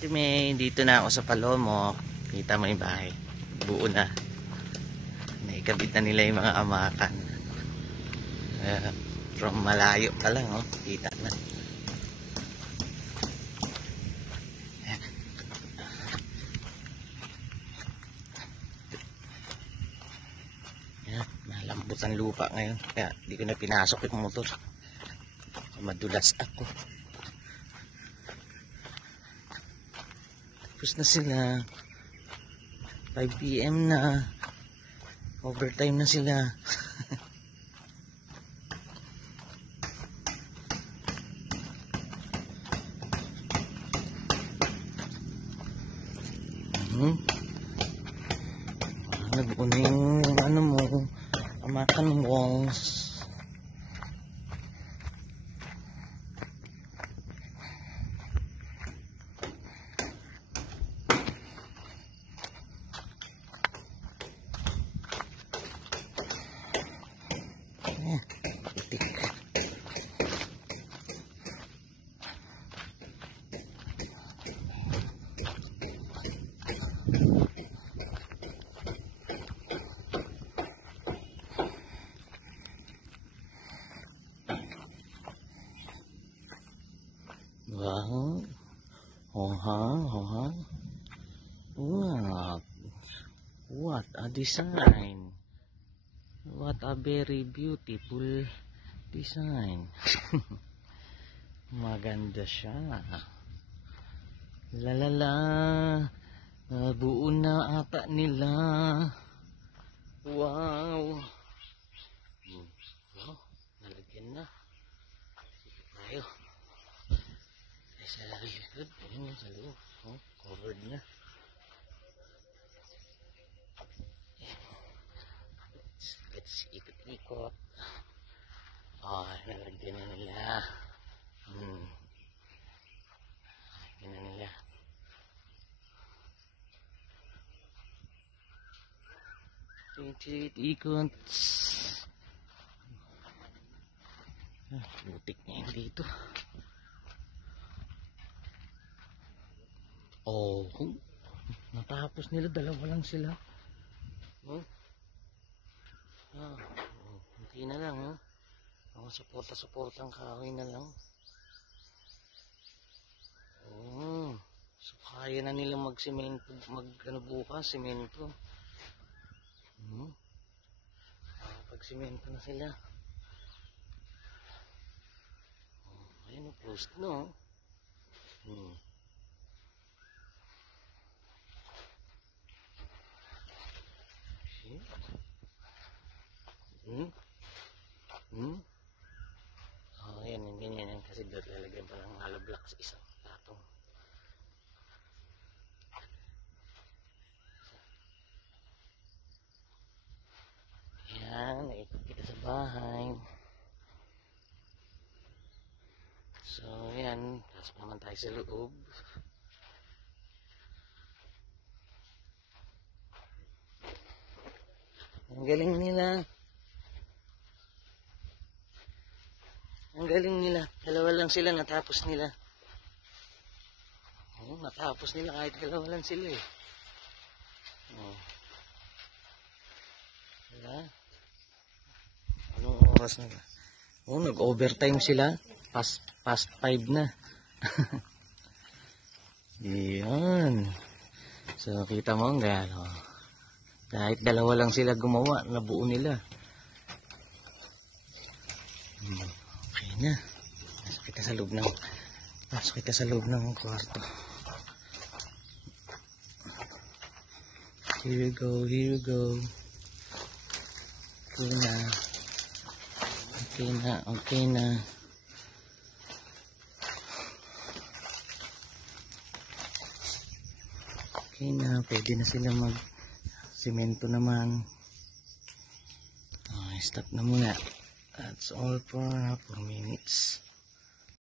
Ate May, dito na ako sa Palomo. Kita mo yung bahay. Buo na. Naikabit na nila yung mga amakan. From malayo pa lang, oh. Kita na. Ayan, malambot ang lupa ngayon. Kaya di ko na pinasok yung motor. Madulas ako. Tapos na sila. 5 PM na. Overtime na sila. Nabuo na yung ano mo, amakan mo. Itik. Wow. What a design. What a very beautiful design. Maganda siya. Lalala. Buo na ata nila. Wow. Wow. Nalagyan na. Sige tayo. Sa likod. Ayun sa loob. Covered na. Let's ikot-ikot. Nalagyan na nila. Nalagyan na nila. Ikot. Butik na yun dito. Natapos nila. Dalawa lang sila. Hindi na lang, suporta-suportang kahoy na lang. So kaya na nila magsimento, bukas simento. Pag simento na sila. Ayun, closed no. Ayan, ganyan kasi lalagyan pa ng hollow block sa isang patong. Ayan, naikot kita sa bahay. So, ayan, pasok naman tayo sa loob. Ang galing nila. Ang galing nila. Dalawa lang sila, natapos nila. Natapos nila kahit dalawa lang sila eh. Diba? Anong oras na ba? Nag-overtime sila. Past 5 na. Yan. So, kita mo ang gano. Kahit dalawa lang sila gumawa, nabuo nila. Okay na. Pasok kita sa loob ng kwarto. Here we go. Okay na. Pwede na sila mag-simento naman. Stop na muna. That's all for 4 minutes.